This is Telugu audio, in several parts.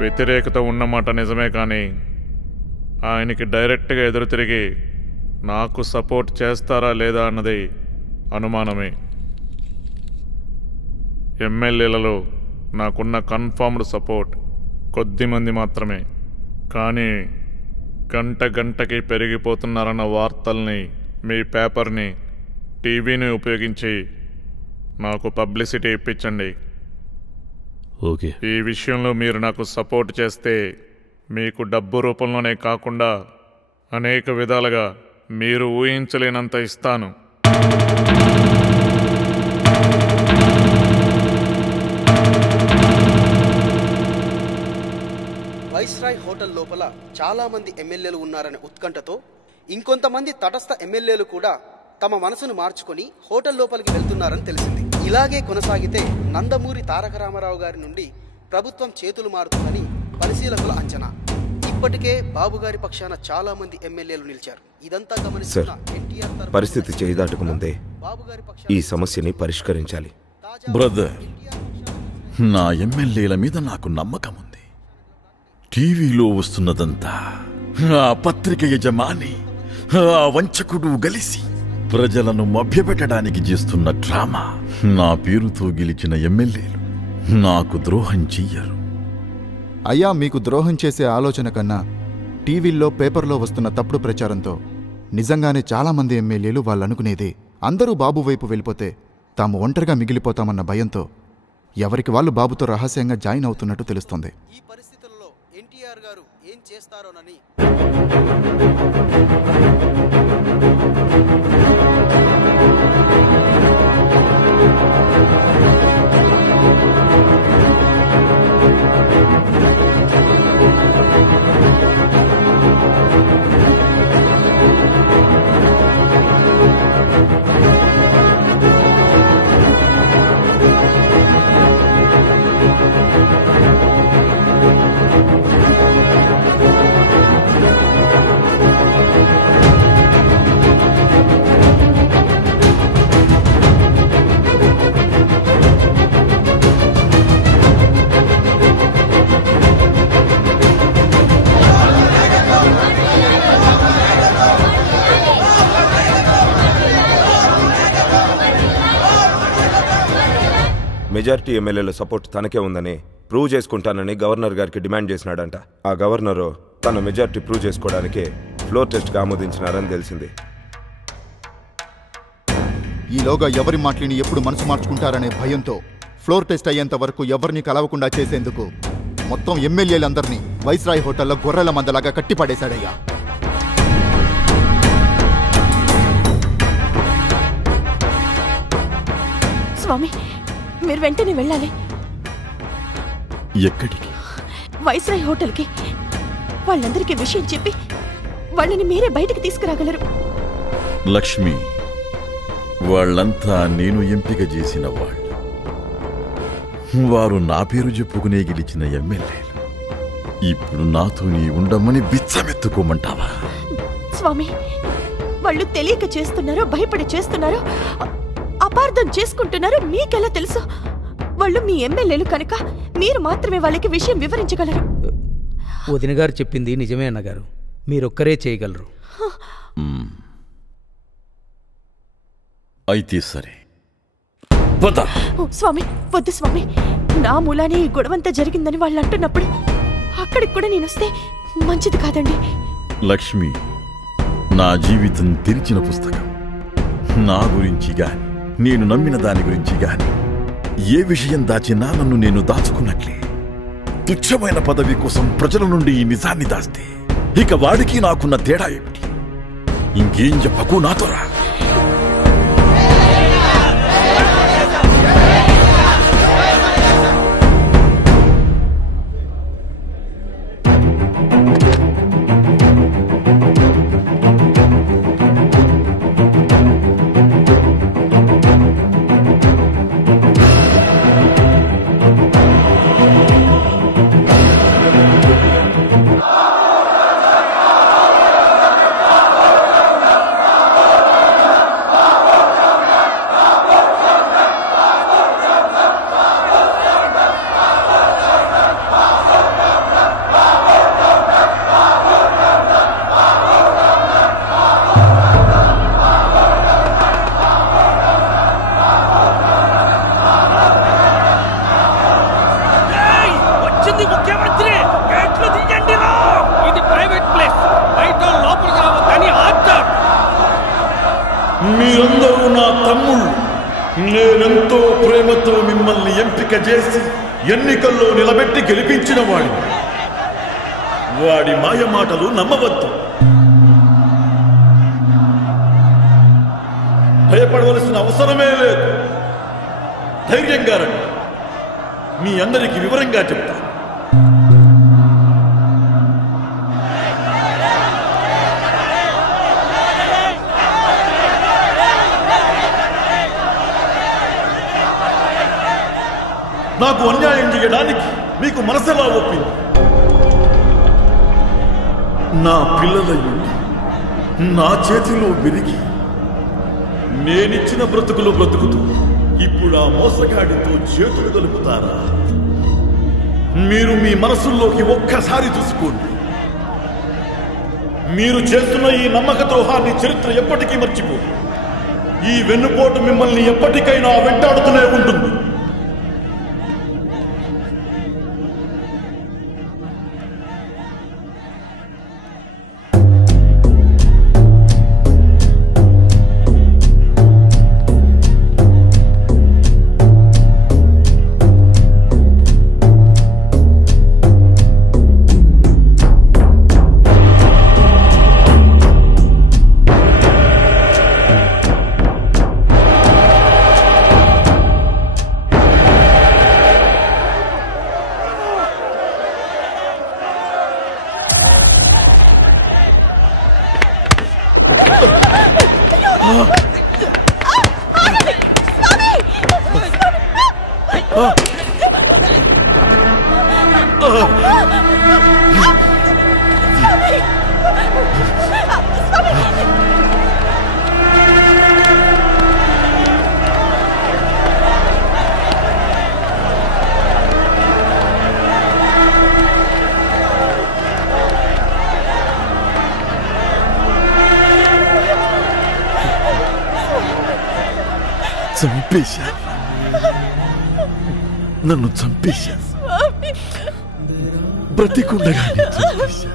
వ్యతిరేకత ఉన్నమాట నిజమే, కానీ ఆయనకి డైరెక్ట్గా ఎదురు తిరిగి నాకు సపోర్ట్ చేస్తారా లేదా అన్నది అనుమానమే. ఎమ్మెల్యేలలో నాకున్న కన్ఫర్మ్డ్ సపోర్ట్ కొద్దిమంది మాత్రమే. కానీ గంటకి పెరిగిపోతున్నారన్న వార్తల్ని, మీ పేపర్ని, టీవీని ఉపయోగించి నాకు పబ్లిసిటీ ఇప్పించండి. ఓకే. ఈ విషయంలో మీరు నాకు సపోర్ట్ చేస్తే మీకు డబ్బు రూపంలోనే కాకుండా అనేక విధాలుగా మీరు ఊహించలేనంత ఇస్తాను. వైస్రాయ్ హోటల్ లోపల చాలా మంది ఎమ్మెల్యేలు ఉన్నారనే ఉత్కంఠతో ఇంకొంతమంది తటస్థ ఎమ్మెల్యేలు కూడా తమ మనసును మార్చుకొని హోటల్ లోపలికి వెళ్తున్నారని తెలిసింది. ఇలాగే కొనసాగితే నందమూరి తారక రామారావు గారి నుండి ప్రభుత్వం చేతులు మారుతుందని పరిశీలకుల అంచనా. ఇప్పటికే బాబు గారి పక్షాన చాలా మంది ఎమ్మెల్యేలు నిలిచారు. ఇదంతా గమనిస్తున్న ఎన్టీఆర్ పరిస్థితి చేయిదాటక ముందే ఈ సమస్యని పరిష్కరించాలి. బ్రదర్, నా ఎమ్మెల్యేల మీద నాకు నమ్మకం ఉంది. టీవీలో వస్తున్నదంతా ఆ పత్రిక యజమాని, ఆ వంచకుడు కలిసి ప్రజలను మభ్యపెట్టడానికి చేస్తున్న డ్రామా. నా పేరుతో గెలిచిన ఎమ్మెల్యేలు నాకు ద్రోహం చెయ్యరు. అయ్యా, మీకు ద్రోహం చేసే ఆలోచన కన్నా టీవీల్లో పేపర్లో వస్తున్న తప్పుడు ప్రచారంతో నిజంగానే చాలామంది ఎమ్మెల్యేలు వాళ్ళనుకునేది అందరూ బాబు వైపు వెళ్ళిపోతే తాము ఒంటరిగా మిగిలిపోతామన్న భయంతో ఎవరికి వాళ్ళు బాబుతో రహస్యంగా జాయిన్ అవుతున్నట్టు తెలుస్తోంది. ఈ పరిస్థితుల్లో ఎన్టీఆర్ గారు ఏం చేస్తారోనని మెజారిటీ ఎమ్మెల్యేల సపోర్ట్ తనకే ఉందని ప్రూవ్ చేసుకుంటానని గవర్నర్ గారికి డిమాండ్ చేసినాడంట. ఆ గవర్నరు తన మెజారిటీ ప్రూవ్ చేసుకోవడానికి ఫ్లోర్ టెస్ట్గా ఆమోదించినారని తెలిసింది. ఈలోగా ఎవరి మాటలిని ఎప్పుడు మనసు మార్చుకుంటారనే భయంతో ఫ్లోర్ టెస్ట్ అయ్యేంత వరకు ఎవరిని కలవకుండా చేసేందుకు మొత్తం ఎమ్మెల్యేలందరినీ వైస్రాయ్ హోటల్లో గొర్రెల మందలాగా కట్టిపడేశాడయ్యా. స్వామి, మీరు వెంటనే వెళ్ళాలి. ఎక్కడికి? వైస్రాయ్ హోటల్కి. వాళ్ళందరికీ విషయం చెప్పి వాళ్ళని మీరే బయటికి తీసుకురాగలరు. లక్ష్మి, వాళ్ళంతా నేను ఎంపిక చేసిన వాళ్ళు. వారు నా పేరు చెప్పుకునే గెలిచిన ఎమ్మెల్యేలు. ఇప్పుడు నాతో నీ ఉండమని బిచ్చమెత్తుకోమంటావా? స్వామి, వాళ్ళు తెలియక చేస్తున్నారో భయపడి చేస్తున్నారో అపార్థం చేసుకుంటున్నారో మీకెలా తెలుసు? వాళ్ళు మీ ఎమ్మెల్యేలు కనుక మీరు మాత్రమే వాళ్ళకి విషయం వివరించగలరు. వదిన గారు చెప్పింది నిజమే అన్నగారు. మీరొక్కరే చేయగలరు. అయితే సరే. స్వామి, వద్దు స్వామి. నా మూలానే ఈ గొడవంతా జరిగిందని వాళ్ళు అంటున్నప్పుడు అక్కడికి కూడా నేనొస్తే మంచిది కాదండి. లక్ష్మి, నా జీవితం తెరిచిన పుస్తకం. నా గురించి గాని, నేను నమ్మిన దాని గురించి గాని ఏ విషయం దాచినా నన్ను నేను దాచుకున్నట్లే. తుచ్చమైన పదవి కోసం ప్రజల నుండి ఈ నిజాన్ని దాస్తే ఇక వాడికి నాకున్న తేడా ఏమిటి? ఇంకేం చెప్పకు, నాతో రా. ఉంది ముఖ్యమంత్రి. గేట్లు తీయండి రా. ఇది ప్రైవేట్ ప్లేస్, బయట లోపలికి రావద్దని ఆర్డర్. మీరందరూ నా తమ్ముళ్ళు. నేనెంతో ప్రేమతో మిమ్మల్ని ఎంపిక చేసి ఎన్నికల్లో నిలబెట్టి గెలిపించిన వాడిని. వాడి మాయ మాటలు నమ్మవద్దు. భయపడవలసిన అవసరమే లేదు. ధైర్యంగా రండి, మీ అందరికీ వివరంగా చెప్తా. నాకు అన్యాయం చేయడానికి మీకు మనసెలా ఒప్పింది? నా పిల్లలయ్యుండి నా చేతిలో విరిగి నేనిచ్చిన బ్రతుకులు బ్రతుకుతూ ఇప్పుడు ఆ మోసగాడితో చేతులు కలుపుతారా? మీరు మీ మనసుల్లోకి ఒక్కసారి చూసుకోండి. మీరు చేస్తున్న ఈ నమ్మక ద్రోహాన్ని చరిత్ర ఎప్పటికీ మర్చిపోదు. ఈ వెన్నుపోటు మిమ్మల్ని ఎప్పటికైనా వెంటాడుతూనే ఉంటుంది. చంపేశా, నన్ను చంపేశా, బ్రతికుండగానే చంపేశా.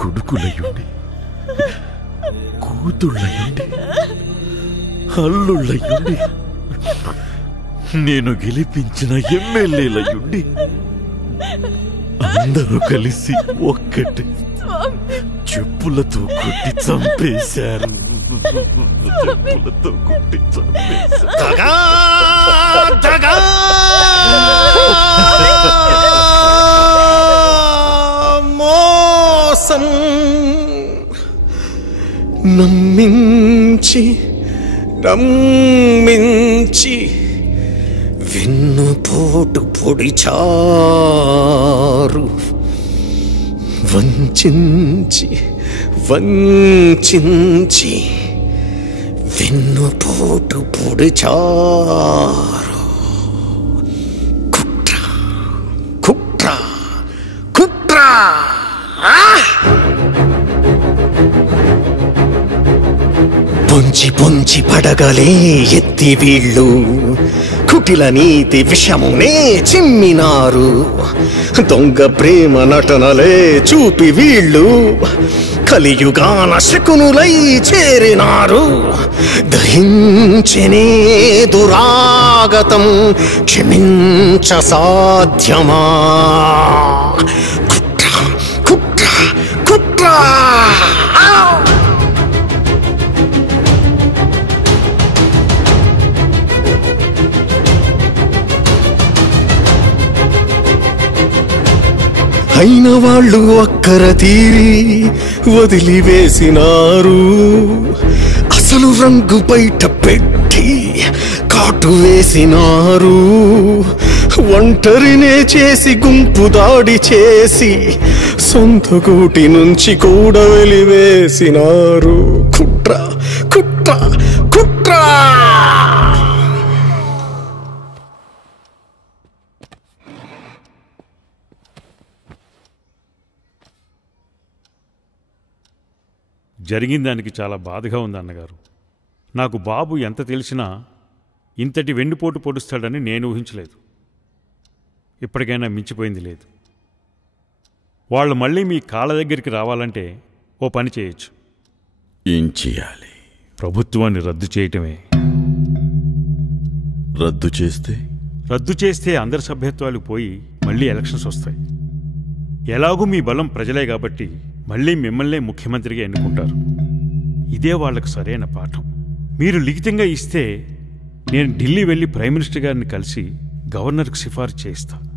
కొడుకులయ్యుండి, కూతుళ్ళయ్యుండి, అల్లుళ్ళయ్యుండి, నేను గెలిపించిన ఎమ్మెల్యేలయ్యుండి అందరూ కలిసి ఒక్కటే చెప్పులతో కొట్టి చంపేశారు. చెప్పులతో కొట్టి చంపేశారు. మోసం నమ్మించి నమ్మించి వెన్నుపోటు పొడిచారు. వంచించి వంచించి వెన్నుపోటు పొడిచారు. కుట్ర కుట్ర కుట్ర. పొంచి పొంచి పడగలే ఎత్తి వీళ్ళు కుటిల నీతి విషమునే చిమ్మినారు. దొంగ ప్రేమ నటనలే చూపి వీళ్ళు కలియుగాన శకునులై చేరినారు. దహించనే దురాగతం క్షమించ సాధ్యమా? కుట్ర కుట్ర కుట్ర. అయిన వాళ్ళు అక్కర తీరి వదిలివేసినారు. అసలు రంగు బయట పెట్టి కాటు వేసినారు. ఒంటరినే చేసి గుంపు దాడి చేసి సొంత గూటి నుంచి కూడా వెలివేసినారు. కుట్ర కుట్ర కుట్ర. జరిగిన దానికి చాలా బాధగా ఉంది అన్నగారు. నాకు బాబు ఎంత తెలిసినా ఇంతటి వెన్నుపోటు పొడుస్తాడని నేను ఊహించలేదు. ఇప్పటికైనా మించిపోయింది లేదు. వాళ్ళు మళ్ళీ మీ కాళ్ళ దగ్గరికి రావాలంటే ఓ పని చేయొచ్చు. ఏం చేయాలి? ప్రభుత్వాన్ని రద్దు చేయటమే. రద్దు చేస్తే అందరి సభ్యత్వాలు పోయి మళ్ళీ ఎలక్షన్స్ వస్తాయి. ఎలాగూ మీ బలం ప్రజలే కాబట్టి మళ్ళీ మిమ్మల్నే ముఖ్యమంత్రిగా ఎన్నుకుంటారు. ఇదే వాళ్లకు సరైన పాఠం. మీరు లిఖితంగా ఇస్తే నేను ఢిల్లీ వెళ్ళి ప్రైమ్ మినిస్టర్ గారిని కలిసి గవర్నర్కి సిఫార్సు చేయిస్తాను.